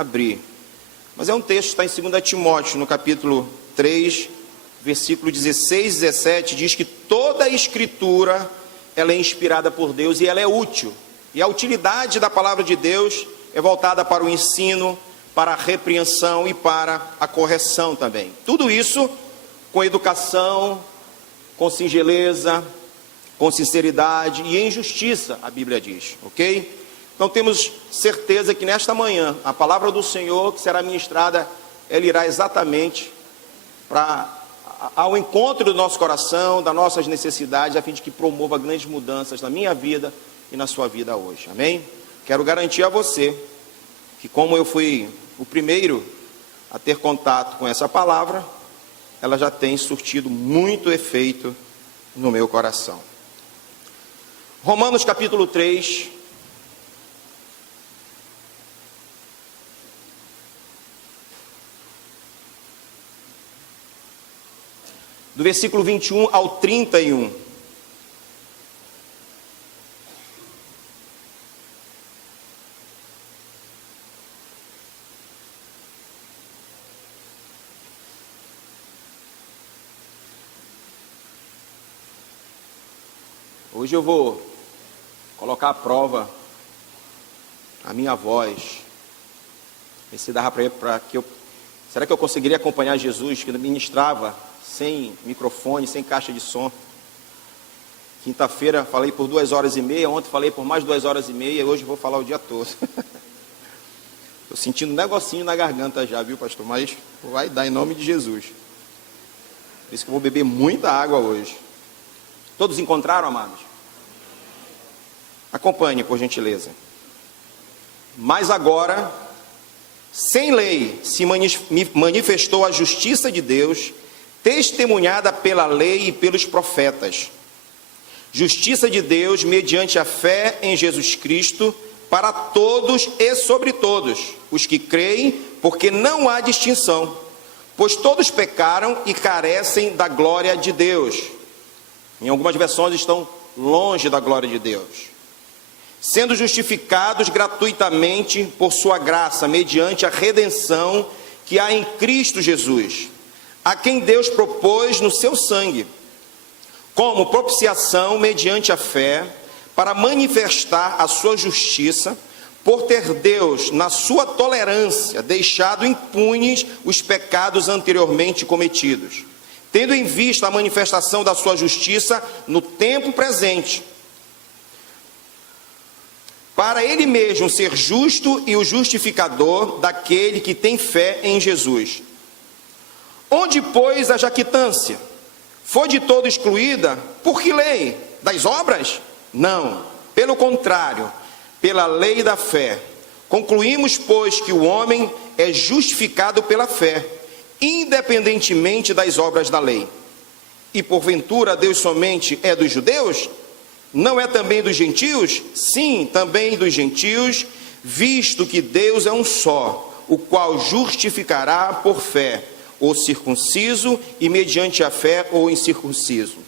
abrir. Mas é um texto que está em 2 Timóteo, no capítulo 3, versículo 16 e 17, diz que toda a Escritura, ela é inspirada por Deus e ela é útil. E a utilidade da palavra de Deus é voltada para o ensino, para a repreensão e para a correção também. Tudo isso com educação, com singeleza, com sinceridade e em justiça, a Bíblia diz, ok? Então temos certeza que nesta manhã, a palavra do Senhor que será ministrada, ela irá exatamente ao encontro do nosso coração, das nossas necessidades, a fim de que promova grandes mudanças na minha vida e na sua vida hoje, amém? Quero garantir a você que, como eu fui o primeiro a ter contato com essa palavra, ela já tem surtido muito efeito no meu coração. Romanos capítulo 3, do versículo 21 ao 31. Hoje eu vou colocar à prova a minha voz. Ver se dava para que eu... Será que eu conseguiria acompanhar Jesus, que ministrava sem microfone, sem caixa de som? Quinta-feira falei por 2h30, ontem falei por mais 2h30, hoje vou falar o dia todo. Estou sentindo um negocinho na garganta já, viu, pastor? Mas vai dar em nome de Jesus. Por isso que eu vou beber muita água hoje. Todos encontraram, amados? Acompanhe, por gentileza. Mas agora, sem lei, se manifestou a justiça de Deus, testemunhada pela lei e pelos profetas. Justiça de Deus mediante a fé em Jesus Cristo, para todos e sobre todos, os que creem, porque não há distinção, pois todos pecaram e carecem da glória de Deus. Em algumas versões estão longe da glória de Deus. Sendo justificados gratuitamente por sua graça, mediante a redenção que há em Cristo Jesus, a quem Deus propôs no seu sangue, como propiciação mediante a fé, para manifestar a sua justiça, por ter Deus, na sua tolerância, deixado impunes os pecados anteriormente cometidos, tendo em vista a manifestação da sua justiça no tempo presente, para ele mesmo ser justo e o justificador daquele que tem fé em Jesus. Onde, pois, a jactância? Foi de todo excluída? Por que lei? Das obras? Não, pelo contrário, pela lei da fé. Concluímos, pois, que o homem é justificado pela fé, independentemente das obras da lei. E porventura Deus somente é dos judeus? Não é também dos gentios? Sim, também dos gentios, visto que Deus é um só, o qual justificará por fé o circunciso e mediante a fé o incircunciso.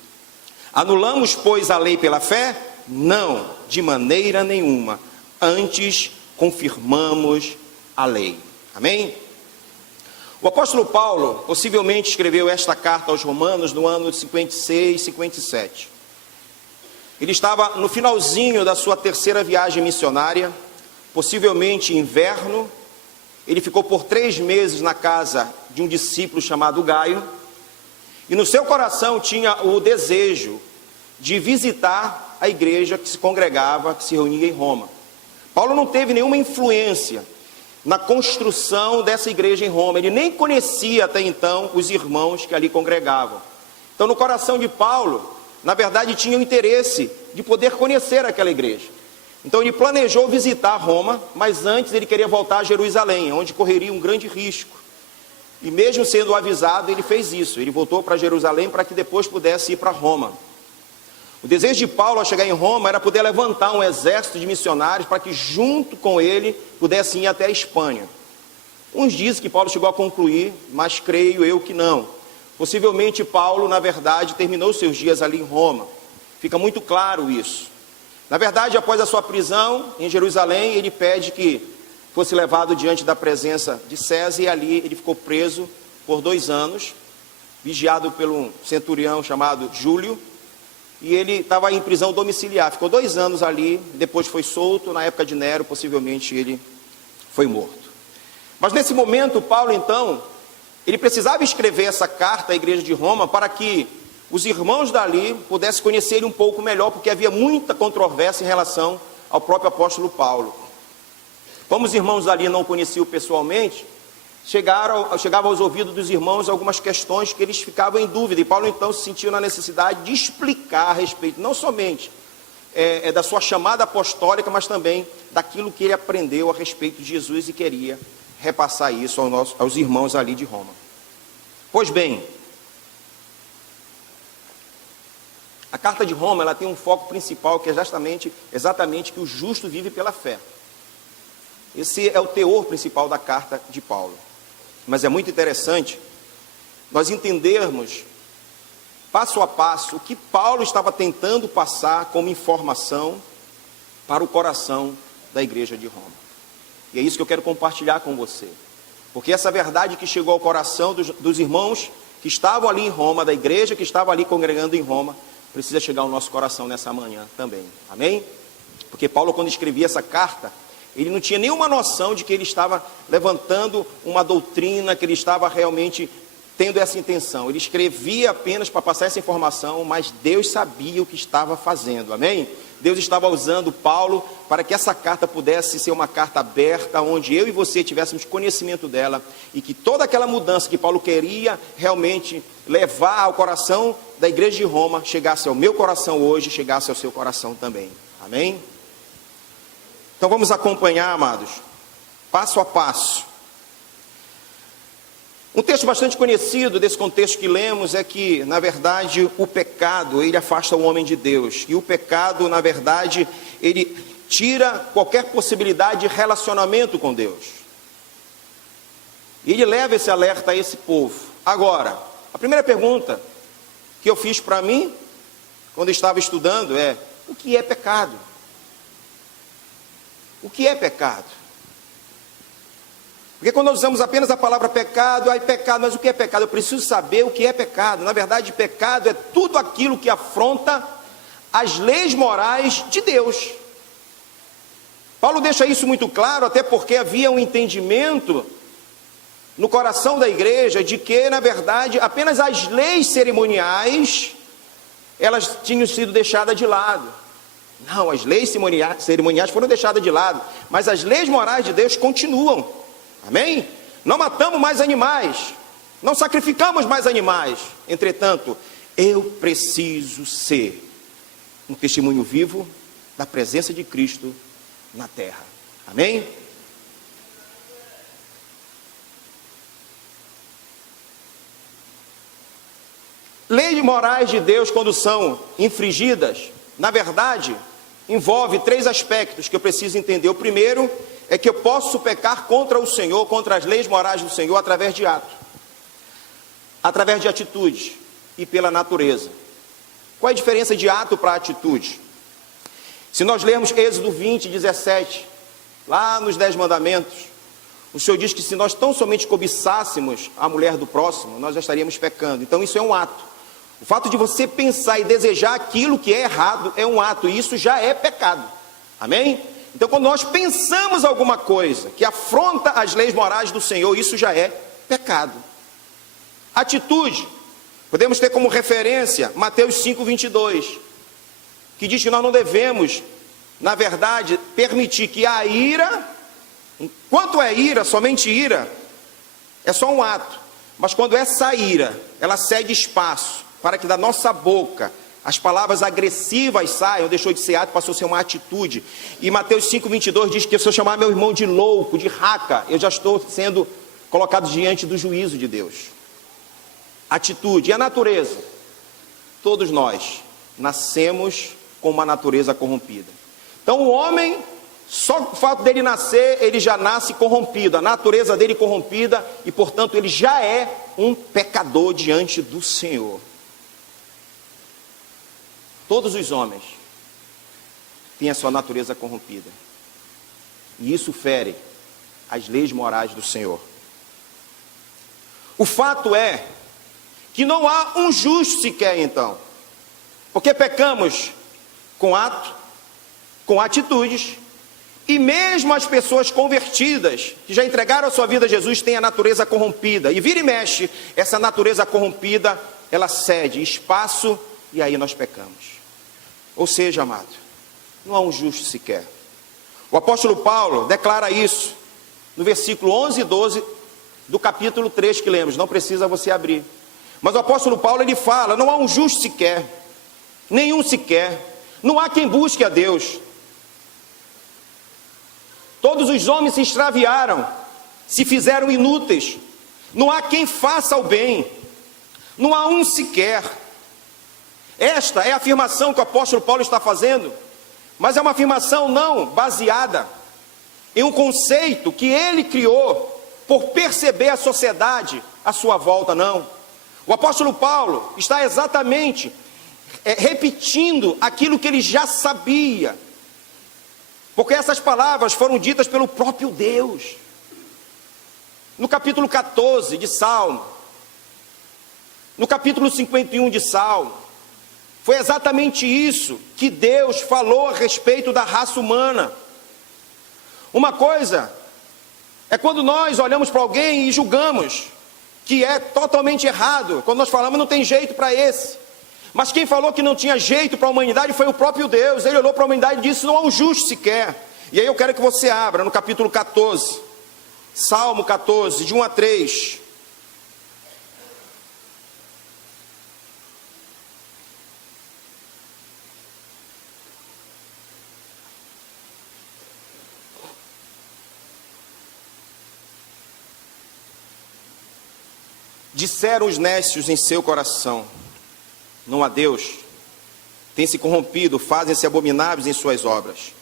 Anulamos, pois, a lei pela fé? Não, de maneira nenhuma. Antes, confirmamos a lei. Amém? O apóstolo Paulo possivelmente escreveu esta carta aos Romanos no ano de 56, 57. Ele estava no finalzinho da sua terceira viagem missionária, possivelmente inverno. Ele ficou por 3 meses na casa de um discípulo chamado Gaio, e no seu coração tinha o desejo de visitar a igreja que se congregava, que se reunia em Roma. Paulo não teve nenhuma influência na construção dessa igreja em Roma, ele nem conhecia até então os irmãos que ali congregavam. Então, no coração de Paulo, na verdade, tinha o interesse de poder conhecer aquela igreja. Então ele planejou visitar Roma, mas antes ele queria voltar a Jerusalém, onde correria um grande risco. E mesmo sendo avisado, ele fez isso. Ele voltou para Jerusalém para que depois pudesse ir para Roma. O desejo de Paulo ao chegar em Roma era poder levantar um exército de missionários para que junto com ele pudessem ir até a Espanha. Uns dizem que Paulo chegou a concluir, mas creio eu que não. Possivelmente Paulo, na verdade, terminou seus dias ali em Roma. Fica muito claro isso. Na verdade, após a sua prisão em Jerusalém, ele pede que fosse levado diante da presença de César, e ali ele ficou preso por 2 anos, vigiado por um centurião chamado Júlio, e ele estava em prisão domiciliar, ficou 2 anos ali, depois foi solto. Na época de Nero, possivelmente ele foi morto. Mas nesse momento, Paulo então, ele precisava escrever essa carta à igreja de Roma, para que os irmãos dali pudessem conhecer ele um pouco melhor, porque havia muita controvérsia em relação ao próprio apóstolo Paulo. Como os irmãos dali não o conheciam pessoalmente, chegava aos ouvidos dos irmãos algumas questões que eles ficavam em dúvida, e Paulo então se sentiu na necessidade de explicar a respeito, não somente da sua chamada apostólica, mas também daquilo que ele aprendeu a respeito de Jesus, e queria repassar isso aos irmãos ali de Roma. Pois bem, a carta de Roma, ela tem um foco principal, que é exatamente que o justo vive pela fé. Esse é o teor principal da carta de Paulo. Mas é muito interessante nós entendermos, passo a passo, o que Paulo estava tentando passar como informação para o coração da igreja de Roma. E é isso que eu quero compartilhar com você. Porque essa verdade que chegou ao coração dos irmãos que estavam ali em Roma, da igreja que estava ali congregando em Roma, precisa chegar ao nosso coração nessa manhã também. Amém? Porque Paulo, quando escrevia essa carta, ele não tinha nenhuma noção de que ele estava levantando uma doutrina, que ele estava realmente tendo essa intenção. Ele escrevia apenas para passar essa informação, mas Deus sabia o que estava fazendo. Amém? Deus estava usando Paulo para que essa carta pudesse ser uma carta aberta, onde eu e você tivéssemos conhecimento dela, e que toda aquela mudança que Paulo queria realmente levar ao coração da igreja de Roma chegasse ao meu coração hoje, chegasse ao seu coração também. Amém? Então vamos acompanhar, amados, passo a passo. Um texto bastante conhecido desse contexto que lemos é que, na verdade, o pecado, ele afasta o homem de Deus. E o pecado, na verdade, ele tira qualquer possibilidade de relacionamento com Deus. E ele leva esse alerta a esse povo. Agora, a primeira pergunta que eu fiz para mim, quando eu estava estudando, é: o que é pecado? O que é pecado? Porque quando nós usamos apenas a palavra pecado, pecado, mas o que é pecado? Eu preciso saber o que é pecado. Na verdade, pecado é tudo aquilo que afronta as leis morais de Deus. Paulo deixa isso muito claro, até porque havia um entendimento no coração da igreja de que, na verdade, apenas as leis cerimoniais, elas tinham sido deixadas de lado. Não, as leis cerimoniais foram deixadas de lado, mas as leis morais de Deus continuam. Amém? Não matamos mais animais, não sacrificamos mais animais. Entretanto, eu preciso ser um testemunho vivo da presença de Cristo na terra. Amém? Leis morais de Deus, quando são infringidas, na verdade, envolve 3 aspectos que eu preciso entender. O primeiro é que eu posso pecar contra o Senhor, contra as leis morais do Senhor, através de atos, através de atitudes e pela natureza. Qual é a diferença de ato para atitude? Se nós lermos Êxodo 20, 17, lá nos 10 mandamentos, o Senhor diz que se nós tão somente cobiçássemos a mulher do próximo, nós já estaríamos pecando. Então isso é um ato. O fato de você pensar e desejar aquilo que é errado é um ato, e isso já é pecado. Amém? Então, quando nós pensamos alguma coisa que afronta as leis morais do Senhor, isso já é pecado. Atitude, podemos ter como referência Mateus 5:22, que diz que nós não devemos, na verdade, permitir que a ira, enquanto é ira, somente ira, é só um ato, mas quando essa ira, ela cede espaço para que da nossa boca as palavras agressivas saiam, deixou de ser ato, passou a ser uma atitude. E Mateus 5:22 diz que se eu chamar meu irmão de louco, de raca, eu já estou sendo colocado diante do juízo de Deus. Atitude. E a natureza? Todos nós nascemos com uma natureza corrompida. Então o homem, só o fato dele nascer, ele já nasce corrompido, a natureza dele corrompida, e portanto ele já é um pecador diante do Senhor. Todos os homens têm a sua natureza corrompida, e isso fere as leis morais do Senhor. O fato é que não há um justo sequer então, porque pecamos com ato, com atitudes, e mesmo as pessoas convertidas, que já entregaram a sua vida a Jesus, têm a natureza corrompida, e vira e mexe, essa natureza corrompida, ela cede espaço, e aí nós pecamos. Ou seja, amado, não há um justo sequer. O apóstolo Paulo declara isso, no versículo 11 e 12, do capítulo 3 que lemos, não precisa você abrir. Mas o apóstolo Paulo, ele fala, não há um justo sequer, nenhum sequer, não há quem busque a Deus. Todos os homens se extraviaram, se fizeram inúteis, não há quem faça o bem, não há um sequer. Esta é a afirmação que o apóstolo Paulo está fazendo, mas é uma afirmação não baseada em um conceito que ele criou por perceber a sociedade à sua volta, não. O apóstolo Paulo está exatamente repetindo aquilo que ele já sabia, porque essas palavras foram ditas pelo próprio Deus. No capítulo 14 de Salmo, no capítulo 51 de Salmo, foi exatamente isso que Deus falou a respeito da raça humana. Uma coisa é quando nós olhamos para alguém e julgamos que é totalmente errado, quando nós falamos não tem jeito para esse. Mas quem falou que não tinha jeito para a humanidade foi o próprio Deus. Ele olhou para a humanidade e disse, não há um justo sequer. E aí eu quero que você abra no capítulo 14, Salmo 14, de 1 a 3. Disseram os nécios em seu coração, não há Deus, têm se corrompido, fazem-se abomináveis em suas obras.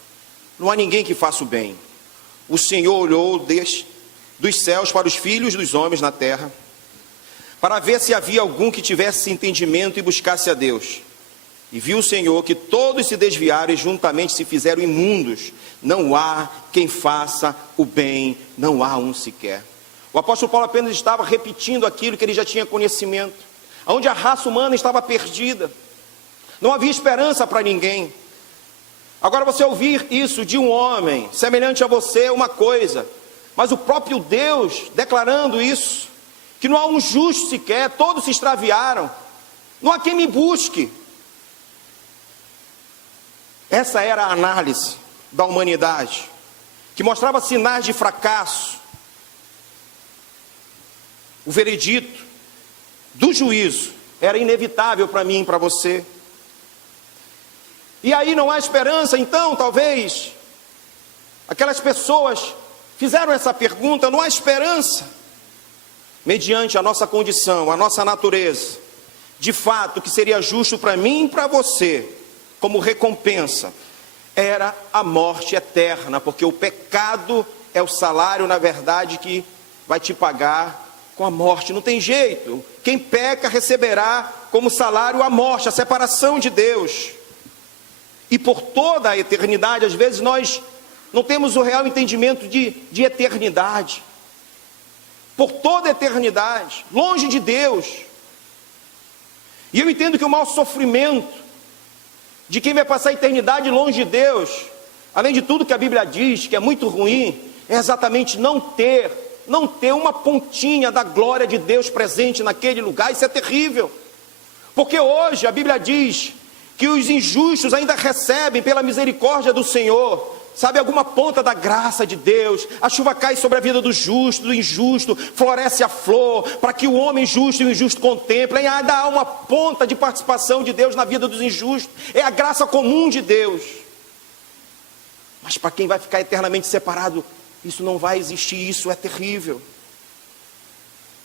Não há ninguém que faça o bem. O Senhor olhou dos céus para os filhos dos homens na terra, para ver se havia algum que tivesse entendimento e buscasse a Deus. E viu o Senhor que todos se desviaram e juntamente se fizeram imundos. Não há quem faça o bem, não há um sequer. O apóstolo Paulo apenas estava repetindo aquilo que ele já tinha conhecimento, onde a raça humana estava perdida, não havia esperança para ninguém. Agora você ouvir isso de um homem semelhante a você é uma coisa, mas o próprio Deus declarando isso, que não há um justo sequer, todos se extraviaram, não há quem me busque. Essa era a análise da humanidade, que mostrava sinais de fracasso. O veredito do juízo era inevitável para mim e para você. E aí não há esperança, então, talvez, aquelas pessoas fizeram essa pergunta, não há esperança, mediante a nossa condição, a nossa natureza, de fato, o que seria justo para mim e para você, como recompensa, era a morte eterna, porque o pecado é o salário, na verdade, que vai te pagar com a morte, não tem jeito. Quem peca receberá como salário a morte, a separação de Deus. E por toda a eternidade, às vezes nós não temos o real entendimento de eternidade. Por toda a eternidade, longe de Deus. E eu entendo que o maior sofrimento de quem vai passar a eternidade longe de Deus, além de tudo que a Bíblia diz, que é muito ruim, é exatamente não ter uma pontinha da glória de Deus presente naquele lugar. Isso é terrível, porque hoje a Bíblia diz que os injustos ainda recebem pela misericórdia do Senhor, sabe, alguma ponta da graça de Deus. A chuva cai sobre a vida do justo, do injusto, floresce a flor, para que o homem justo e o injusto contemplem. Ainda há uma ponta de participação de Deus na vida dos injustos, é a graça comum de Deus. Mas para quem vai ficar eternamente separado, isso não vai existir, isso é terrível.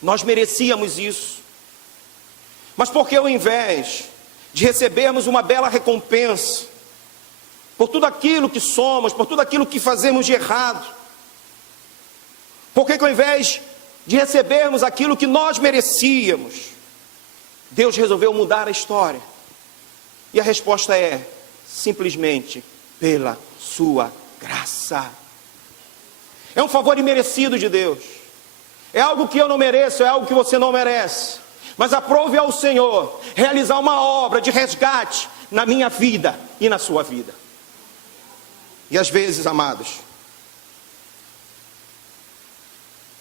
Nós merecíamos isso, mas porque ao invés de recebermos uma bela recompensa, por tudo aquilo que somos, por tudo aquilo que fazemos de errado, porque ao invés de recebermos aquilo que nós merecíamos, Deus resolveu mudar a história, e a resposta é, simplesmente, pela sua graça. É um favor imerecido de Deus. É algo que eu não mereço, é algo que você não merece. Mas aprove ao Senhor realizar uma obra de resgate na minha vida e na sua vida. E às vezes, amados,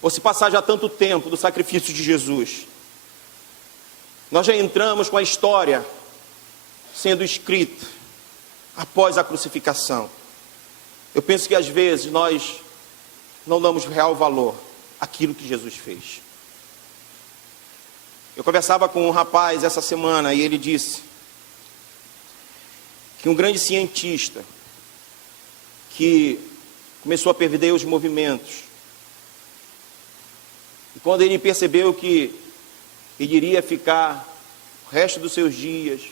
por se passar já tanto tempo do sacrifício de Jesus, nós já entramos com a história sendo escrita após a crucificação. Eu penso que às vezes nós não damos real valor àquilo que Jesus fez. Eu conversava com um rapaz essa semana e ele disse que um grande cientista que começou a perder os movimentos, e quando ele percebeu que ele iria ficar o resto dos seus dias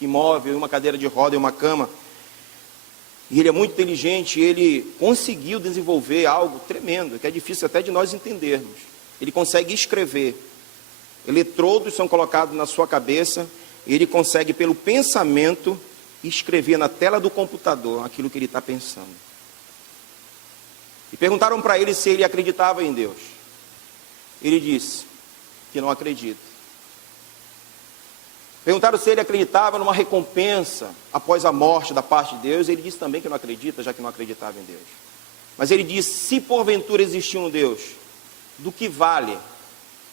imóvel, em uma cadeira de roda, em uma cama, e ele é muito inteligente, ele conseguiu desenvolver algo tremendo, que é difícil até de nós entendermos. Ele consegue escrever, eletrodos são colocados na sua cabeça, e ele consegue, pelo pensamento, escrever na tela do computador aquilo que ele está pensando. E perguntaram para ele se ele acreditava em Deus. Ele disse que não acredita. Perguntaram se ele acreditava numa recompensa após a morte da parte de Deus. Ele disse também que não acredita, já que não acreditava em Deus. Mas ele disse, se porventura existir um Deus, do que vale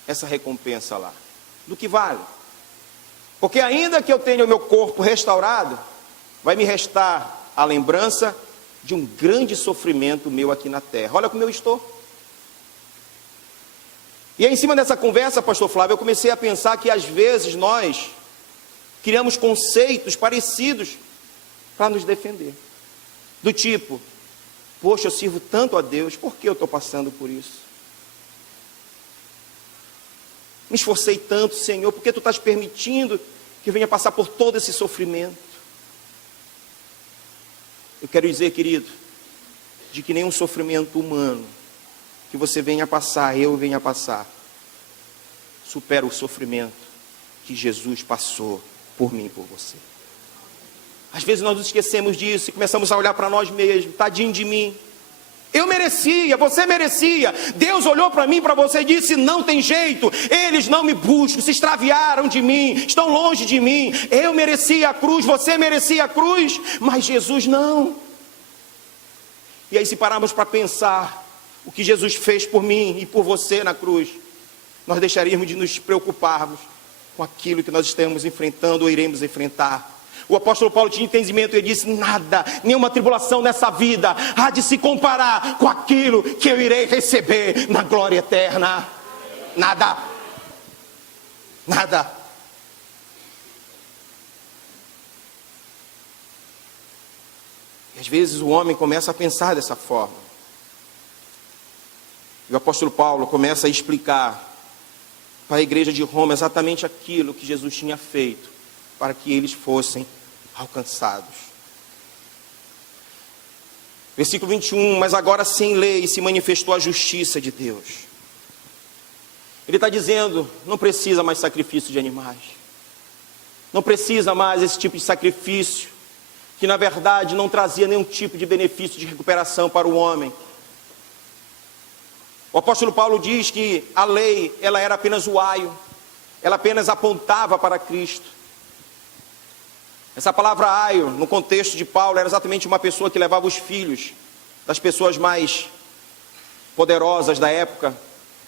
essa recompensa lá? Do que vale? Porque ainda que eu tenha o meu corpo restaurado, vai me restar a lembrança de um grande sofrimento meu aqui na terra. Olha como eu estou. E aí, em cima dessa conversa, pastor Flávio, eu comecei a pensar que às vezes nós criamos conceitos parecidos para nos defender. Do tipo, poxa, eu sirvo tanto a Deus, por que eu estou passando por isso? Me esforcei tanto, Senhor, por que tu estás permitindo que eu venha passar por todo esse sofrimento? Eu quero dizer, querido, de que nenhum sofrimento humano que você venha passar, eu venha passar, supera o sofrimento que Jesus passou por mim e por você. Às vezes nós nos esquecemos disso e começamos a olhar para nós mesmos, tadinho de mim. Eu merecia, você merecia. Deus olhou para mim, para você e disse, não tem jeito, eles não me buscam, se extraviaram de mim, estão longe de mim. Eu merecia a cruz, você merecia a cruz, mas Jesus não. E aí, se pararmos para pensar o que Jesus fez por mim e por você na cruz, nós deixaríamos de nos preocuparmos com aquilo que nós estamos enfrentando ou iremos enfrentar. O apóstolo Paulo tinha entendimento, ele disse, nada, nenhuma tribulação nessa vida há de se comparar com aquilo que eu irei receber na glória eterna. Nada. Nada. E às vezes o homem começa a pensar dessa forma. E o apóstolo Paulo começa a explicar para a igreja de Roma exatamente aquilo que Jesus tinha feito para que eles fossem alcançados. Versículo 21, mas agora sem lei se manifestou a justiça de Deus. Ele está dizendo, não precisa mais sacrifício de animais. Não precisa mais esse tipo de sacrifício, que na verdade não trazia nenhum tipo de benefício de recuperação para o homem. O apóstolo Paulo diz que a lei, ela era apenas o aio, ela apenas apontava para Cristo. Essa palavra aio, no contexto de Paulo, era exatamente uma pessoa que levava os filhos das pessoas mais poderosas da época,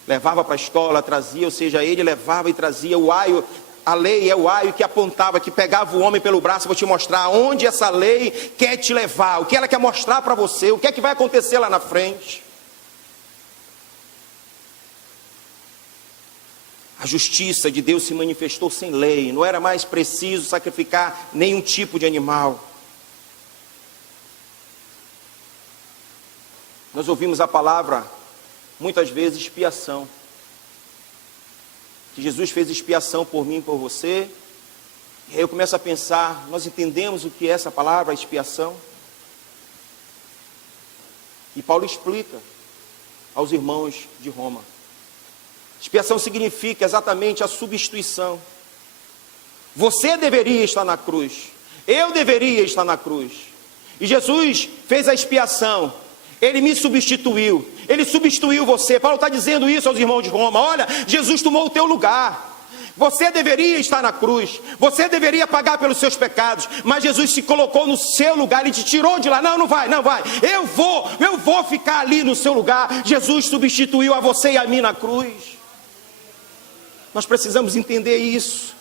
levava para a escola, trazia, ou seja, ele levava e trazia o aio. A lei é o aio que apontava, que pegava o homem pelo braço. Vou te mostrar onde essa lei quer te levar, o que ela quer mostrar para você, o que é que vai acontecer lá na frente. A justiça de Deus se manifestou sem lei, não era mais preciso sacrificar nenhum tipo de animal. Nós ouvimos a palavra, muitas vezes, expiação. Que Jesus fez expiação por mim e por você. E aí eu começo a pensar, nós entendemos o que é essa palavra, expiação? E Paulo explica aos irmãos de Roma. Expiação significa exatamente a substituição. Você deveria estar na cruz, eu deveria estar na cruz, e Jesus fez a expiação, Ele me substituiu, Ele substituiu você. Paulo está dizendo isso aos irmãos de Roma. Olha, Jesus tomou o teu lugar. Você deveria estar na cruz, você deveria pagar pelos seus pecados, mas Jesus se colocou no seu lugar, Ele te tirou de lá. Não vai, eu vou ficar ali no seu lugar. Jesus substituiu a você e a mim na cruz. Nós precisamos entender isso.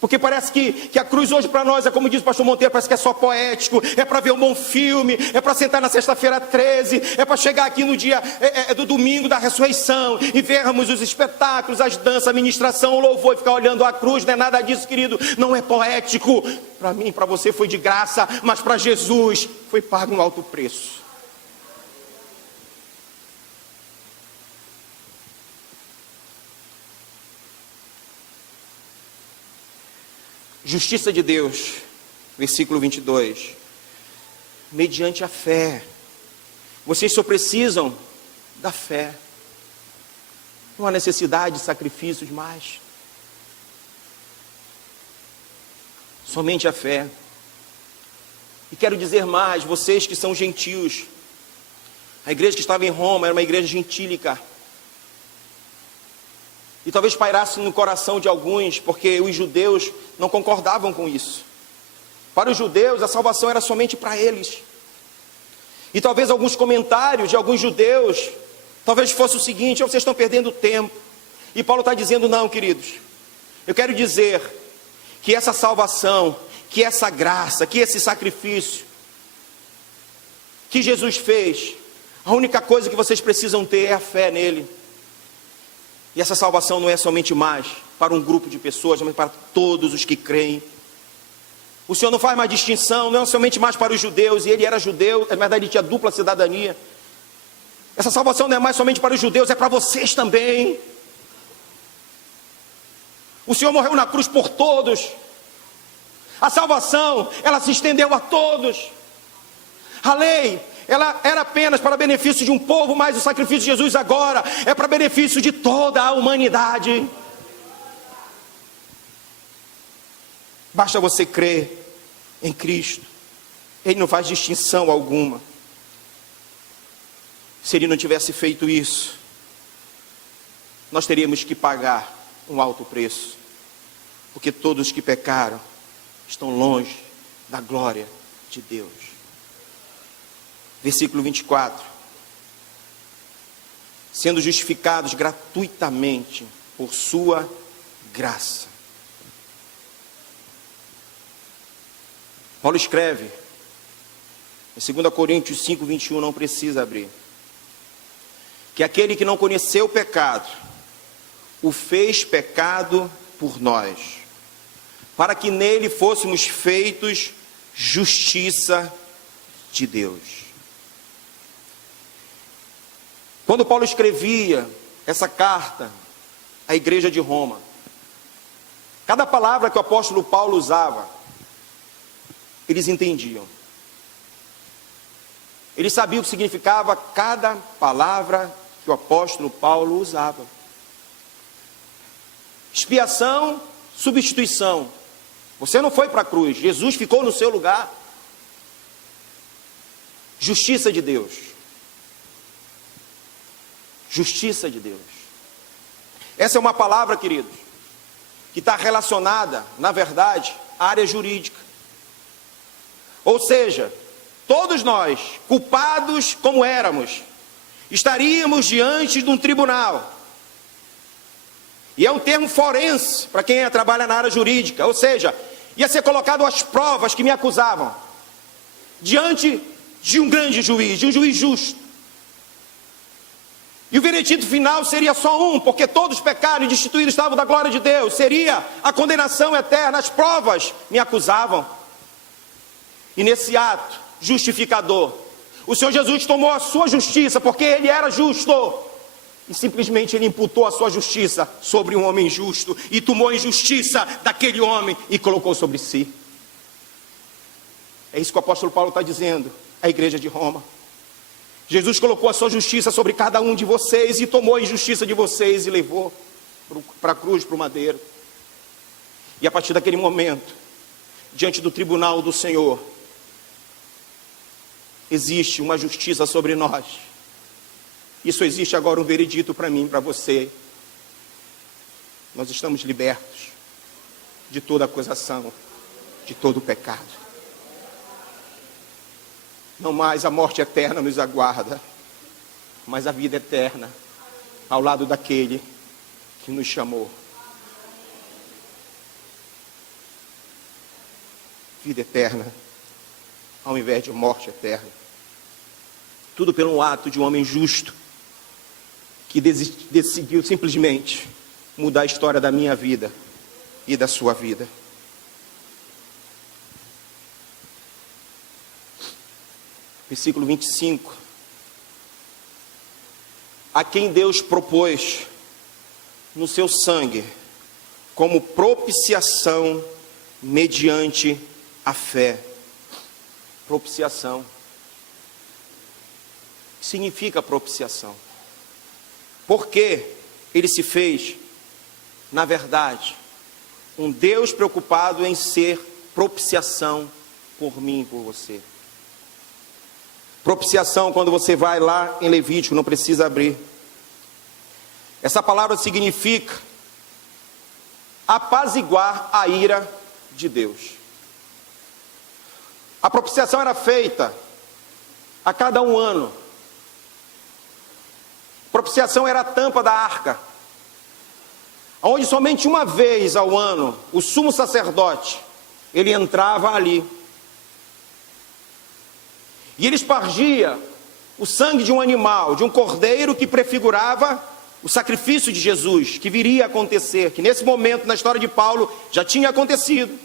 Porque parece que a cruz hoje para nós, é como diz o pastor Monteiro, parece que é só poético, é para ver um bom filme, é para sentar na sexta-feira 13, é para chegar aqui no dia do domingo da ressurreição, e vermos os espetáculos, as danças, a ministração, o louvor, e ficar olhando a cruz. Não é nada disso, querido, não é poético. Para mim, para você foi de graça, mas para Jesus foi pago um alto preço. Justiça de Deus, versículo 22, mediante a fé. Vocês só precisam da fé. Não há necessidade de sacrifícios mais. Somente a fé. E quero dizer mais, vocês que são gentios, a igreja que estava em Roma era uma igreja gentílica. E talvez pairasse no coração de alguns, porque os judeus não concordavam com isso. Para os judeus, a salvação era somente para eles. E talvez alguns comentários de alguns judeus, talvez fosse o seguinte: vocês estão perdendo tempo. E Paulo está dizendo: não, queridos, eu quero dizer que essa salvação, que essa graça, que esse sacrifício que Jesus fez, a única coisa que vocês precisam ter é a fé nele. E essa salvação não é somente mais para um grupo de pessoas, mas para todos os que creem. O Senhor não faz mais distinção, não é somente mais para os judeus, e ele era judeu, na verdade ele tinha dupla cidadania. Essa salvação não é mais somente para os judeus, é para vocês também. O Senhor morreu na cruz por todos. A salvação, ela se estendeu a todos. A lei, ela era apenas para benefício de um povo, mas o sacrifício de Jesus agora é para benefício de toda a humanidade. Basta você crer em Cristo. Ele não faz distinção alguma. Se ele não tivesse feito isso, nós teríamos que pagar um alto preço, porque todos que pecaram estão longe da glória de Deus. Versículo 24: sendo justificados gratuitamente por sua graça. Paulo escreve em 2 Coríntios 5, 21, não precisa abrir, que aquele que não conheceu o pecado, o fez pecado por nós, para que nele fôssemos feitos justiça de Deus. Quando Paulo escrevia essa carta à igreja de Roma, cada palavra que o apóstolo Paulo usava, eles entendiam. Eles sabiam o que significava cada palavra que o apóstolo Paulo usava. Expiação, substituição. Você não foi para a cruz, Jesus ficou no seu lugar. Justiça de Deus. Justiça de Deus. Essa é uma palavra, queridos, que está relacionada, na verdade, à área jurídica. Ou seja, todos nós, culpados como éramos, estaríamos diante de um tribunal. E é um termo forense para quem trabalha na área jurídica. Ou seja, ia ser colocado as provas que me acusavam diante de um grande juiz, de um juiz justo. E o veredito final seria só um, porque todos pecaram e destituídos estavam da glória de Deus. Seria a condenação eterna. As provas me acusavam. E nesse ato justificador, o Senhor Jesus tomou a sua justiça, porque Ele era justo, e simplesmente Ele imputou a sua justiça sobre um homem justo, e tomou a injustiça daquele homem e colocou sobre si. É isso que o apóstolo Paulo está dizendo à igreja de Roma. Jesus colocou a sua justiça sobre cada um de vocês, e tomou a injustiça de vocês e levou para a cruz, para o madeiro. E a partir daquele momento, diante do tribunal do Senhor, existe uma justiça sobre nós, Isso existe agora um veredito para mim, para você. Nós estamos libertos de toda acusação, de todo pecado. Não mais a morte eterna nos aguarda, mas a vida eterna ao lado daquele que nos chamou. Vida eterna ao invés de morte eterna. Tudo pelo ato de um homem justo que decidiu simplesmente mudar a história da minha vida e da sua vida. Versículo 25. A quem Deus propôs no seu sangue como propiciação mediante a fé. Propiciação. O que significa propiciação? Porque ele se fez, na verdade, um Deus preocupado em ser propiciação por mim e por você. Propiciação, quando você vai lá em Levítico, não precisa abrir. Essa palavra significa apaziguar a ira de Deus. A propiciação era feita a cada 1 ano. Propiciação era a tampa da arca, onde somente uma vez ao ano o sumo sacerdote, ele entrava ali. E ele espargia o sangue de um animal, de um cordeiro que prefigurava o sacrifício de Jesus, que viria a acontecer, que nesse momento na história de Paulo já tinha acontecido.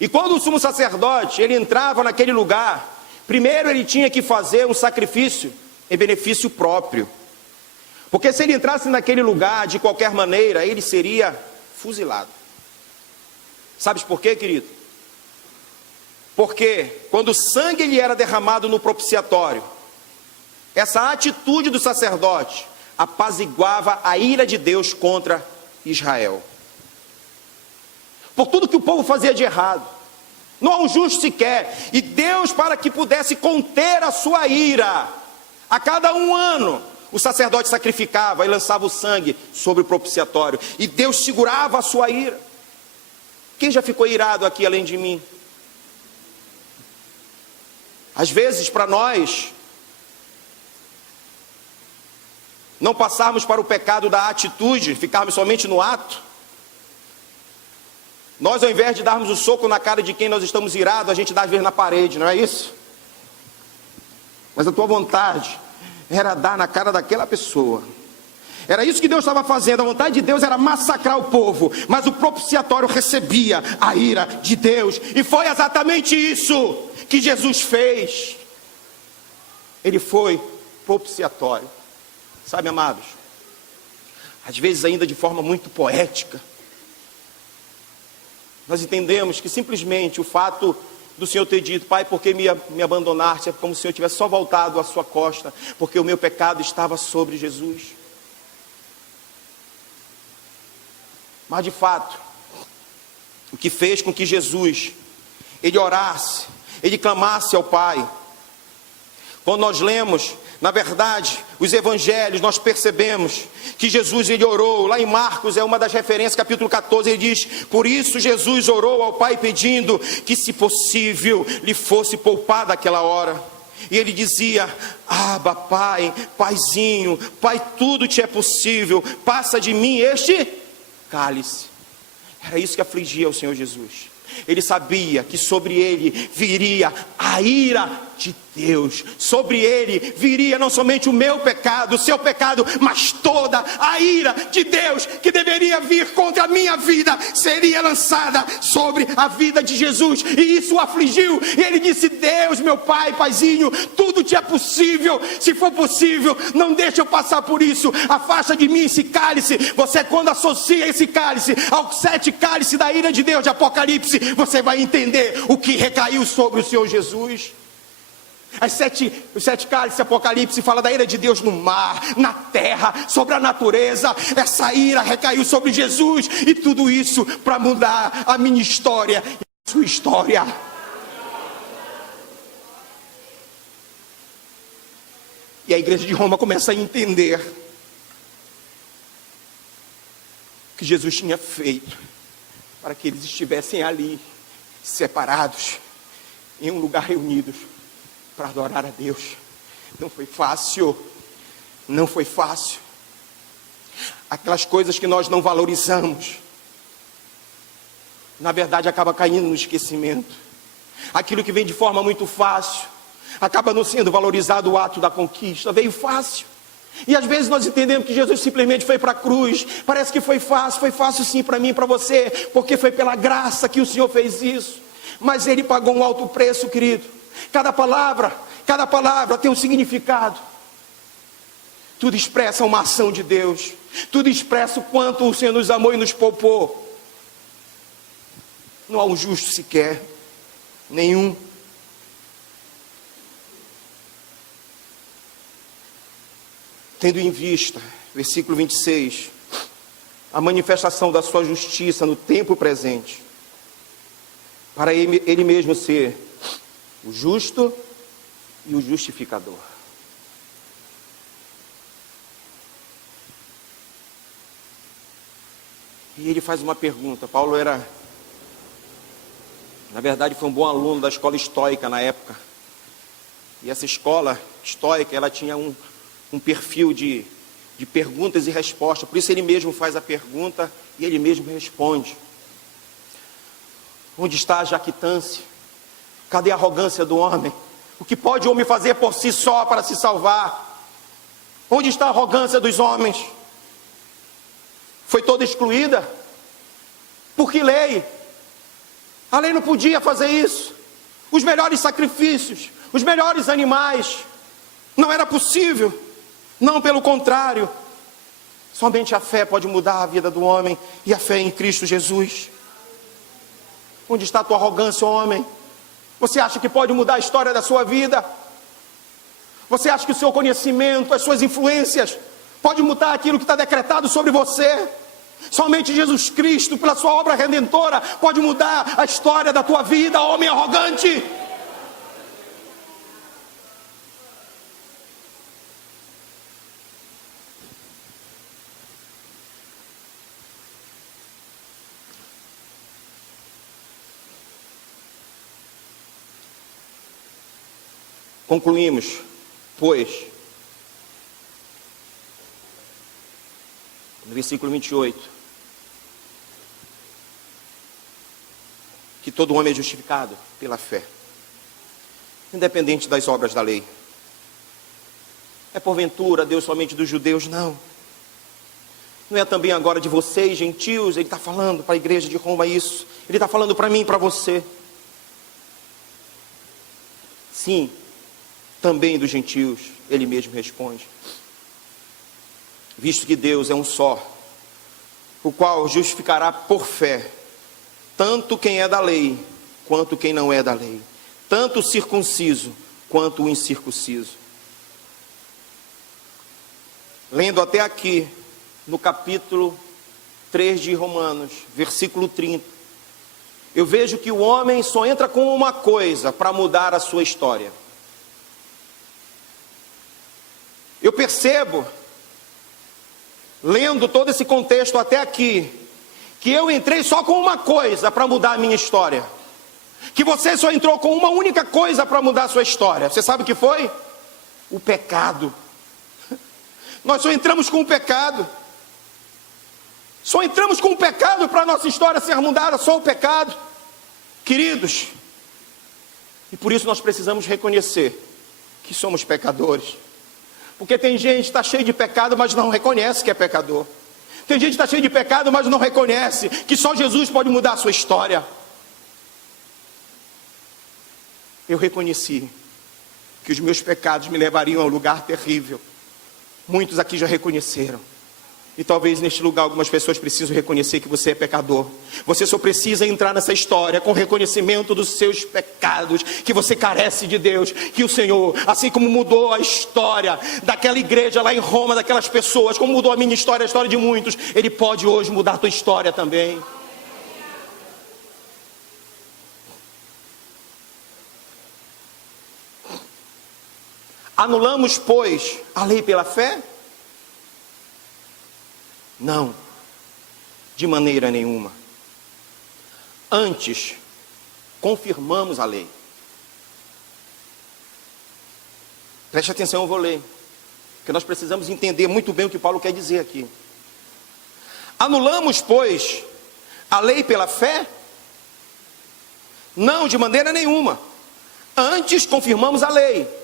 E quando o sumo sacerdote, ele entrava naquele lugar, primeiro ele tinha que fazer um sacrifício em benefício próprio. Porque se ele entrasse naquele lugar de qualquer maneira, ele seria fuzilado. Sabes por quê, querido? Porque quando o sangue ele era derramado no propiciatório, essa atitude do sacerdote apaziguava a ira de Deus contra Israel. Por tudo que o povo fazia de errado. Não há um justo sequer. E Deus, para que pudesse conter a sua ira, a cada 1 ano, o sacerdote sacrificava e lançava o sangue sobre o propiciatório. E Deus segurava a sua ira. Quem já ficou irado aqui além de mim? Às vezes, para nós, não passarmos para o pecado da atitude, ficarmos somente no ato. Nós, ao invés de darmos o soco na cara de quem nós estamos irados, a gente dá às vezes na parede, não é isso? Mas a tua vontade era dar na cara daquela pessoa. Era isso que Deus estava fazendo. A vontade de Deus era massacrar o povo, mas o propiciatório recebia a ira de Deus. E foi exatamente isso que Jesus fez. Ele foi propiciatório. Sabe, amados, às vezes ainda de forma muito poética, nós entendemos que simplesmente o fato do Senhor ter dito: Pai, por que me abandonaste? É como se o Senhor tivesse só voltado a sua costa, porque o meu pecado estava sobre Jesus. Mas de fato, o que fez com que Jesus, ele orasse, ele clamasse ao Pai. Quando nós lemos, na verdade, os evangelhos, nós percebemos que Jesus, ele orou. Lá em Marcos, é uma das referências, capítulo 14, ele diz: por isso Jesus orou ao Pai pedindo que, se possível, lhe fosse poupada aquela hora. E ele dizia: Abba, Pai, Paizinho, Pai, tudo te é possível, passa de mim este cálice. Era isso que afligia o Senhor Jesus. Ele sabia que sobre ele viria a ira de Deus. Sobre ele viria não somente o meu pecado, o seu pecado, mas toda a ira de Deus que deveria vir contra a minha vida seria lançada sobre a vida de Jesus. E isso o afligiu. E ele disse: Deus, meu Pai, Paizinho, tudo te é possível. Se for possível, não deixe eu passar por isso. Afasta de mim esse cálice. Você, quando associa esse cálice aos 7 cálices da ira de Deus de Apocalipse, você vai entender o que recaiu sobre o Senhor Jesus. Os 7 cálices de Apocalipse fala da ira de Deus no mar, na terra, sobre a natureza. Essa ira recaiu sobre Jesus. E tudo isso para mudar a minha história e a sua história. E a igreja de Roma começa a entender o que Jesus tinha feito para que eles estivessem ali, separados, em um lugar reunidos, para adorar a Deus. Não foi fácil, não foi fácil. Aquelas coisas que nós não valorizamos, na verdade acaba caindo no esquecimento. Aquilo que vem de forma muito fácil, acaba não sendo valorizado. O ato da conquista veio fácil. E às vezes nós entendemos que Jesus simplesmente foi para a cruz. Parece que foi fácil sim para mim e para você, porque foi pela graça que o Senhor fez isso. Mas Ele pagou um alto preço, querido. Cada palavra tem um significado. Tudo expressa uma ação de Deus. Tudo expressa o quanto o Senhor nos amou e nos poupou. Não há um justo sequer, nenhum. Tendo em vista, versículo 26, a manifestação da sua justiça no tempo presente, para ele mesmo ser o justo e o justificador. E ele faz uma pergunta. Paulo na verdade, foi um bom aluno da escola estoica na época. E essa escola estoica, ela tinha um perfil de perguntas e respostas. Por isso ele mesmo faz a pergunta e ele mesmo responde. Onde está a jactância? Cadê a arrogância do homem? O que pode o homem fazer por si só para se salvar? Onde está a arrogância dos homens? Foi toda excluída? Por que lei? A lei não podia fazer isso. Os melhores sacrifícios, os melhores animais, não era possível. Não, pelo contrário. Somente a fé pode mudar a vida do homem, e a fé em Cristo Jesus. Onde está a tua arrogância, homem? Você acha que pode mudar a história da sua vida? Você acha que o seu conhecimento, as suas influências, pode mudar aquilo que está decretado sobre você? Somente Jesus Cristo, pela sua obra redentora, pode mudar a história da tua vida, homem arrogante. Concluímos, pois, no versículo 28, que todo homem é justificado pela fé, independente das obras da lei. É porventura Deus somente dos judeus? Não. Não é também agora de vocês, gentios? Ele está falando para a igreja de Roma isso. Ele está falando para mim e para você. Sim, também dos gentios, ele mesmo responde. Visto que Deus é um só, o qual justificará por fé, tanto quem é da lei, quanto quem não é da lei, tanto o circunciso, quanto o incircunciso. Lendo até aqui, no capítulo 3 de Romanos, versículo 30, eu vejo que o homem só entra com uma coisa para mudar a sua história. Eu percebo, lendo todo esse contexto até aqui, que eu entrei só com uma coisa para mudar a minha história. Que você só entrou com uma única coisa para mudar a sua história. Você sabe o que foi? O pecado. Nós só entramos com o pecado. Só entramos com o pecado para a nossa história ser mudada, só o pecado. Queridos, e por isso nós precisamos reconhecer que somos pecadores. Porque tem gente que está cheio de pecado, mas não reconhece que é pecador. Tem gente que está cheio de pecado, mas não reconhece que só Jesus pode mudar a sua história. Eu reconheci que os meus pecados me levariam a um lugar terrível. Muitos aqui já reconheceram. E talvez neste lugar algumas pessoas precisam reconhecer que você é pecador. Você só precisa entrar nessa história com reconhecimento dos seus pecados, que você carece de Deus, que o Senhor, assim como mudou a história daquela igreja lá em Roma, daquelas pessoas, como mudou a minha história, a história de muitos, Ele pode hoje mudar a tua história também. Anulamos, pois, a lei pela fé? Não, de maneira nenhuma. Antes, confirmamos a lei. Preste atenção, eu vou ler, porque nós precisamos entender muito bem o que Paulo quer dizer aqui. Anulamos, pois, a lei pela fé? Não, de maneira nenhuma. Antes, confirmamos a lei.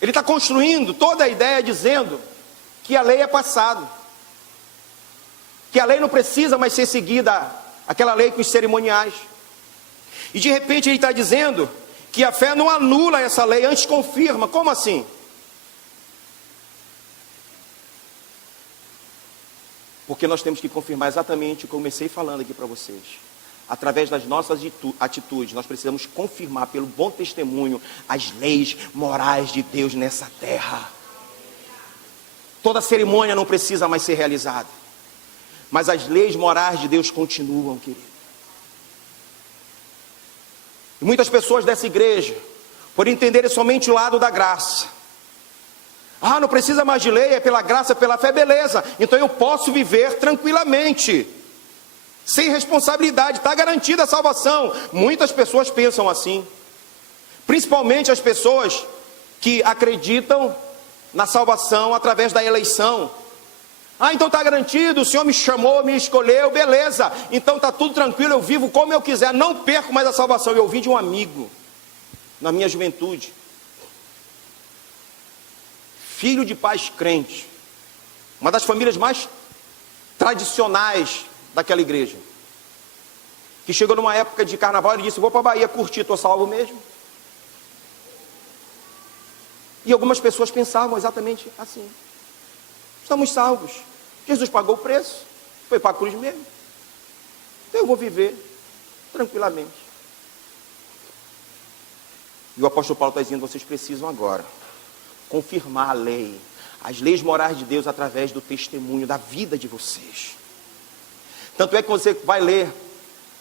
Ele está construindo toda a ideia dizendo que a lei é passado, que a lei não precisa mais ser seguida, aquela lei com os cerimoniais. E de repente ele está dizendo que a fé não anula essa lei, antes confirma. Como assim? Porque nós temos que confirmar exatamente o que eu comecei falando aqui para vocês. Através das nossas atitudes, nós precisamos confirmar pelo bom testemunho as leis morais de Deus nessa terra. Toda cerimônia não precisa mais ser realizada, mas as leis morais de Deus continuam, querido. E muitas pessoas dessa igreja, por entenderem somente o lado da graça, não precisa mais de lei, é pela graça, pela fé, beleza, então eu posso viver tranquilamente, sem responsabilidade, está garantida a salvação. Muitas pessoas pensam assim, principalmente as pessoas que acreditam na salvação através da eleição. Então está garantido, o Senhor me chamou, me escolheu, beleza, então está tudo tranquilo, eu vivo como eu quiser, não perco mais a salvação. Eu ouvi de um amigo, na minha juventude, filho de pais crentes, uma das famílias mais tradicionais daquela igreja, que chegou numa época de carnaval e disse: vou para a Bahia curtir, estou salvo mesmo. E algumas pessoas pensavam exatamente assim: estamos salvos, Jesus pagou o preço, foi para a cruz mesmo, então eu vou viver tranquilamente. E o apóstolo Paulo está dizendo: vocês precisam agora confirmar a lei, as leis morais de Deus através do testemunho da vida de vocês. Tanto é que você vai ler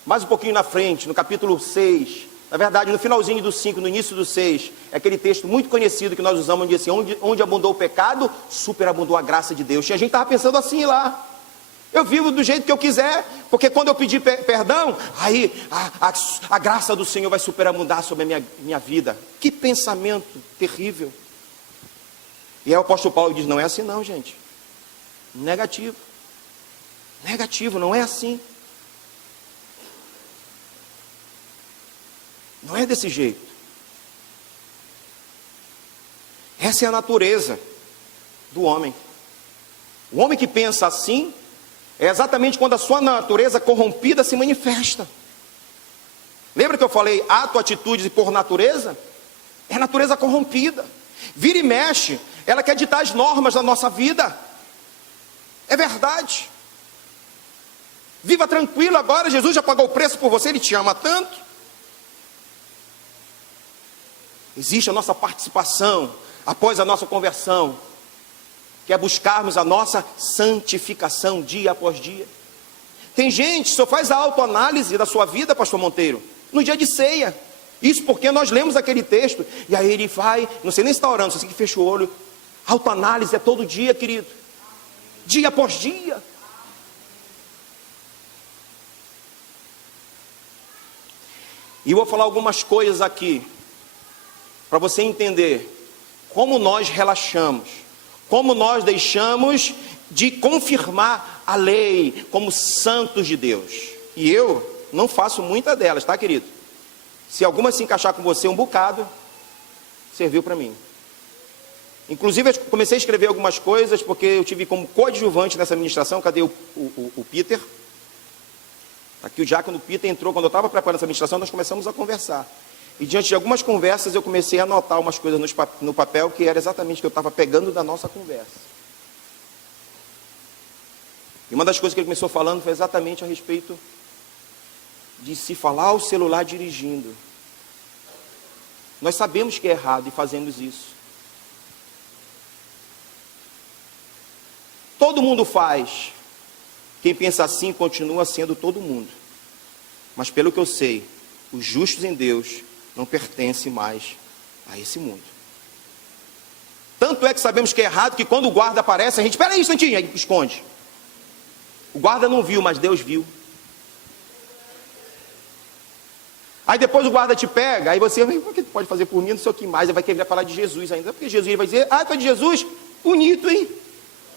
mais um pouquinho na frente, no capítulo 6, na verdade no finalzinho do 5, no início do 6, é aquele texto muito conhecido que nós usamos, onde diz assim: onde abundou o pecado, superabundou a graça de Deus. Tinha gente que estava pensando assim lá: eu vivo do jeito que eu quiser, porque quando eu pedir perdão, aí a graça do Senhor vai superabundar sobre a minha vida. Que pensamento terrível. E aí o apóstolo Paulo diz: não é assim não, gente. Negativo, não é assim. Não é desse jeito. Essa é a natureza do homem. O homem que pensa assim é exatamente quando a sua natureza corrompida se manifesta. Lembra que eu falei ato, atitudes e por natureza? É a natureza corrompida. Vira e mexe, ela quer ditar as normas da nossa vida. É verdade. Viva tranquilo agora, Jesus já pagou o preço por você, Ele te ama tanto. Existe a nossa participação após a nossa conversão, que é buscarmos a nossa santificação dia após dia. Tem gente que só faz a autoanálise da sua vida, pastor Monteiro, no dia de ceia. Isso porque nós lemos aquele texto, e aí ele vai, não sei nem se está orando, só sei que fecha o olho. Autoanálise é todo dia, querido, dia após dia. E eu vou falar algumas coisas aqui, para você entender como nós relaxamos, como nós deixamos de confirmar a lei como santos de Deus. E eu não faço muita delas, tá, querido? Se alguma se encaixar com você um bocado, serviu para mim. Inclusive eu comecei a escrever algumas coisas, porque eu tive como coadjuvante nessa administração. Cadê o Peter? Aqui o diácono Peter entrou, quando eu estava preparando essa administração, nós começamos a conversar. E diante de algumas conversas, eu comecei a anotar umas coisas no papel, que era exatamente o que eu estava pegando da nossa conversa. E uma das coisas que ele começou falando foi exatamente a respeito de se falar ao celular dirigindo. Nós sabemos que é errado e fazemos isso. Todo mundo faz. Quem pensa assim continua sendo todo mundo. Mas pelo que eu sei, os justos em Deus não pertencem mais a esse mundo. Tanto é que sabemos que é errado, que quando o guarda aparece, a gente, espera aí um instantinho, aí esconde. O guarda não viu, mas Deus viu. Aí depois o guarda te pega, aí você, o que tu pode fazer por mim, não sei o que mais, aí vai querer falar de Jesus ainda, porque Jesus vai dizer, tu é de Jesus? Bonito, hein?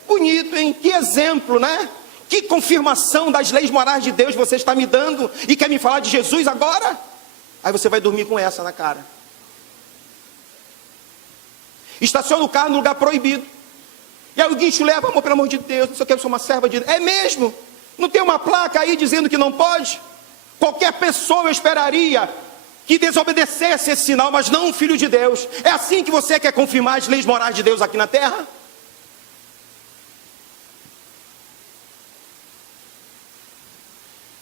Bonito, hein? Que exemplo, né? Que confirmação das leis morais de Deus você está me dando, e quer me falar de Jesus agora? Aí você vai dormir com essa na cara. Estaciona o carro no lugar proibido. E aí o guincho leva, amor, pelo amor de Deus, não sei o que, eu sou uma serva de Deus. É mesmo? Não tem uma placa aí dizendo que não pode? Qualquer pessoa eu esperaria que desobedecesse esse sinal, mas não um filho de Deus. É assim que você quer confirmar as leis morais de Deus aqui na terra?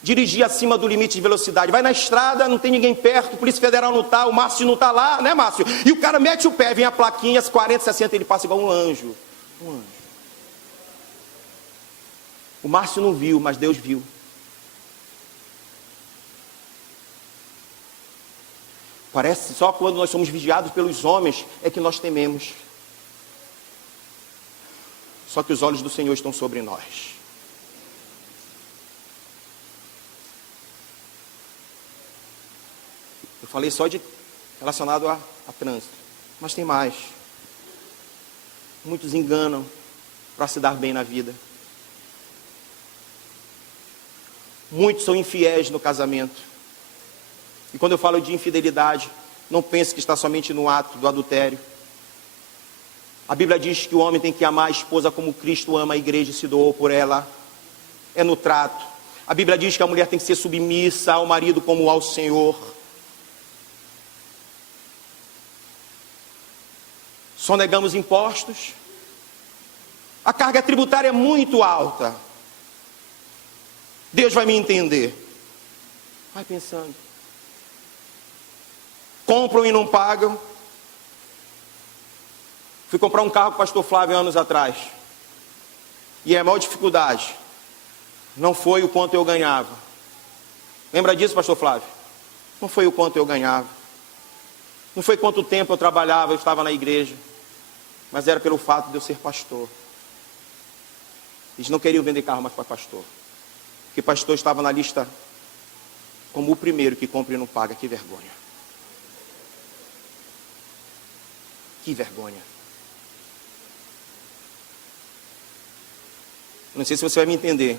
Dirigir acima do limite de velocidade. Vai na estrada, não tem ninguém perto, Polícia Federal não está, o Márcio não está lá, né, Márcio? E o cara mete o pé, vem a plaquinha, 40, 60, ele passa igual um anjo. Um anjo. O Márcio não viu, mas Deus viu. Parece só quando nós somos vigiados pelos homens é que nós tememos. Só que os olhos do Senhor estão sobre nós. Eu falei só relacionado a trânsito, mas tem mais. Muitos enganam para se dar bem na vida. Muitos são infiéis no casamento. E quando eu falo de infidelidade, não pense que está somente no ato do adultério. A Bíblia diz que o homem tem que amar a esposa como Cristo ama a igreja e se doou por ela. É no trato. A Bíblia diz que a mulher tem que ser submissa ao marido como ao Senhor. Sonegamos impostos. A carga tributária é muito alta. Deus vai me entender. Vai pensando. Compram e não pagam. Fui comprar um carro com o pastor Flávio anos atrás. E a maior dificuldade não foi o quanto eu ganhava. Lembra disso, pastor Flávio? Não foi o quanto eu ganhava. Não foi quanto tempo eu trabalhava, eu estava na igreja. Mas era pelo fato de eu ser pastor. Eles não queriam vender carro mais para pastor. Porque pastor estava na lista como o primeiro que compra e não paga. Que vergonha. Que vergonha. Não sei se você vai me entender,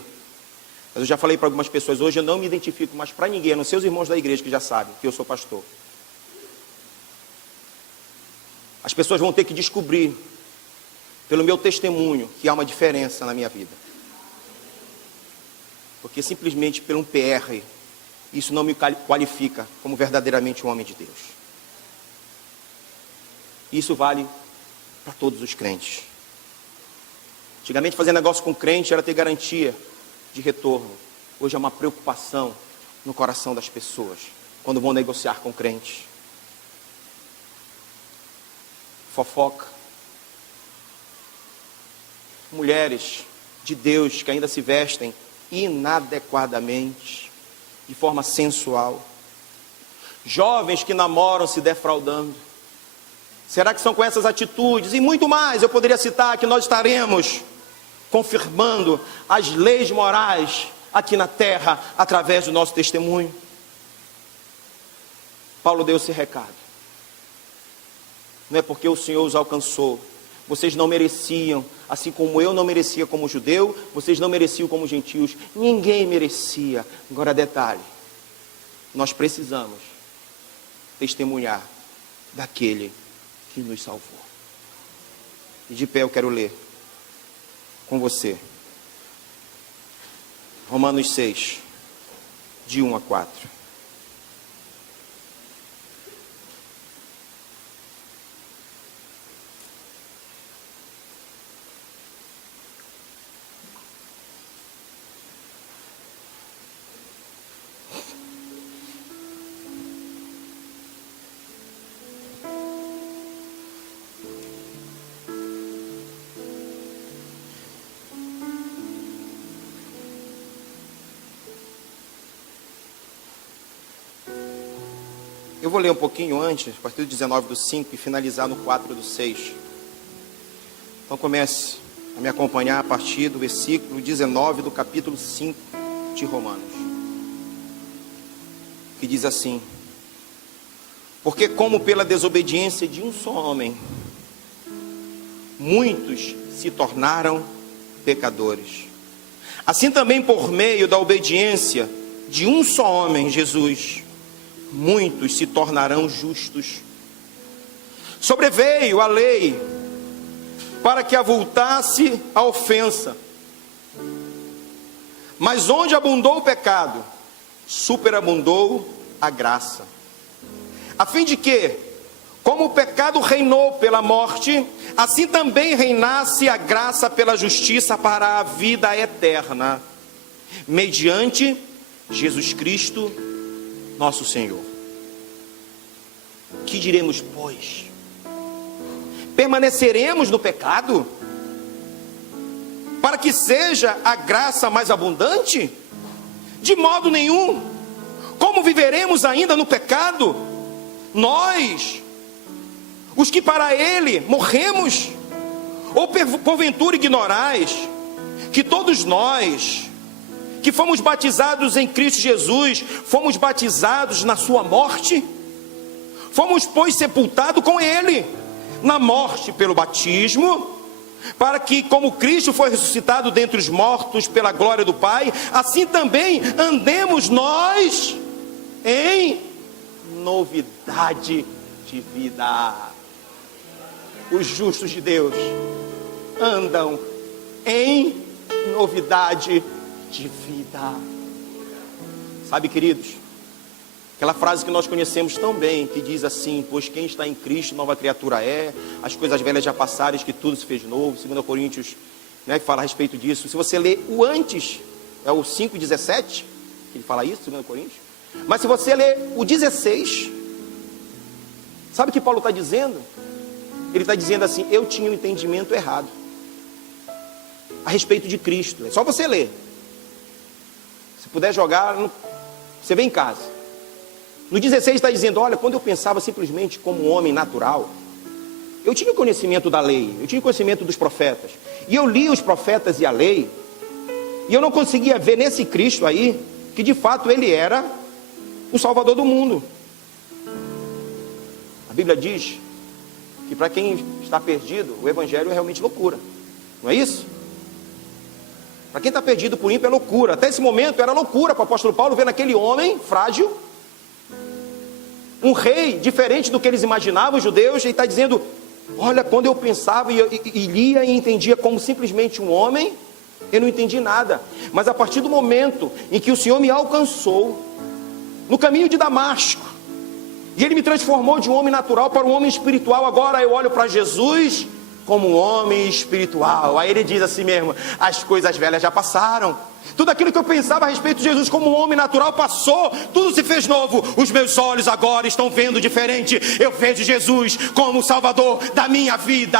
mas eu já falei para algumas pessoas, hoje eu não me identifico mais para ninguém, a não ser os irmãos da igreja que já sabem que eu sou pastor. As pessoas vão ter que descobrir, pelo meu testemunho, que há uma diferença na minha vida. Porque simplesmente por um PR, isso não me qualifica como verdadeiramente um homem de Deus. Isso vale para todos os crentes. Antigamente fazer negócio com crente era ter garantia de retorno. Hoje é uma preocupação no coração das pessoas quando vão negociar com crente. Fofoca. Mulheres de Deus que ainda se vestem inadequadamente, de forma sensual. Jovens que namoram se defraudando. Será que são com essas atitudes e muito mais, eu poderia citar, que nós estaremos confirmando as leis morais aqui na terra através do nosso testemunho? Paulo deu esse recado. Não é porque o Senhor os alcançou. Vocês não mereciam, assim como eu não merecia como judeu, vocês não mereciam como gentios. Ninguém merecia. Agora detalhe, nós precisamos testemunhar daquele que nos salvou. E de pé eu quero ler com você Romanos 6, de 1 a 4. Eu vou ler um pouquinho antes, a partir do 19 do 5 e finalizar no 4 do 6. Então comece a me acompanhar a partir do versículo 19 do capítulo 5 de Romanos, que diz assim: porque como pela desobediência de um só homem, muitos se tornaram pecadores, assim também por meio da obediência de um só homem, Jesus, muitos se tornarão justos. Sobreveio a lei para que avultasse a ofensa, mas onde abundou o pecado, superabundou a graça, a fim de que, como o pecado reinou pela morte, assim também reinasse a graça pela justiça para a vida eterna, mediante Jesus Cristo, nosso Senhor. Que diremos, pois? Permaneceremos no pecado, para que seja a graça mais abundante? De modo nenhum. Como viveremos ainda no pecado? Nós, os que para ele morremos? Ou porventura ignorais que todos nós, que fomos batizados em Cristo Jesus, fomos batizados na sua morte? Fomos, pois, sepultados com ele na morte pelo batismo, para que, como Cristo foi ressuscitado dentre os mortos pela glória do Pai, assim também andemos nós em novidade de vida. Os justos de Deus andam em novidade de vida. Sabe, queridos, aquela frase que nós conhecemos tão bem, que diz assim: pois quem está em Cristo, nova criatura é, as coisas velhas já passaram, que tudo se fez novo. 2 Coríntios, que fala a respeito disso. Se você ler o antes, é o 5,17, que ele fala isso, 2 Coríntios. Mas se você ler o 16, sabe o que Paulo está dizendo? Ele está dizendo assim: eu tinha um entendimento errado a respeito de Cristo. É só você ler. Se puder jogar, você vê em casa. No 16 está dizendo: olha, quando eu pensava simplesmente como um homem natural, eu tinha conhecimento da lei, eu tinha conhecimento dos profetas, e eu li os profetas e a lei, e eu não conseguia ver nesse Cristo aí, que de fato ele era o Salvador do mundo. A Bíblia diz que para quem está perdido, o Evangelho é realmente loucura, não é isso? Para quem está perdido por ímpio é loucura. Até esse momento era loucura para o apóstolo Paulo ver naquele homem frágil, um rei diferente do que eles imaginavam, os judeus. Ele está dizendo: olha, quando eu pensava e lia e entendia como simplesmente um homem, eu não entendi nada. Mas a partir do momento em que o Senhor me alcançou no caminho de Damasco, e ele me transformou de um homem natural para um homem espiritual, agora eu olho para Jesus como um homem espiritual. Aí ele diz assim mesmo: as coisas velhas já passaram. Tudo aquilo que eu pensava a respeito de Jesus como um homem natural passou, tudo se fez novo. Os meus olhos agora estão vendo diferente. Eu vejo Jesus como o Salvador da minha vida.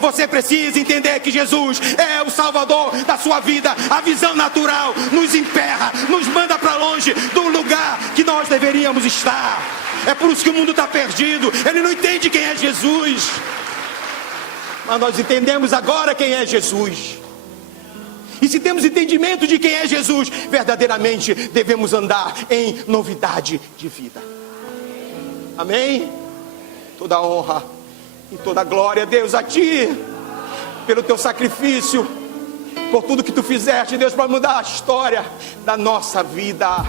Você precisa entender que Jesus é o Salvador da sua vida. A visão natural nos emperra, nos manda para longe do lugar que nós deveríamos estar. É por isso que o mundo está perdido. Ele não entende quem é Jesus, mas nós entendemos agora quem é Jesus. E se temos entendimento de quem é Jesus, verdadeiramente devemos andar em novidade de vida. Amém? Toda honra e toda glória, Deus, a Ti, pelo Teu sacrifício, por tudo que Tu fizeste, Deus, para mudar a história da nossa vida.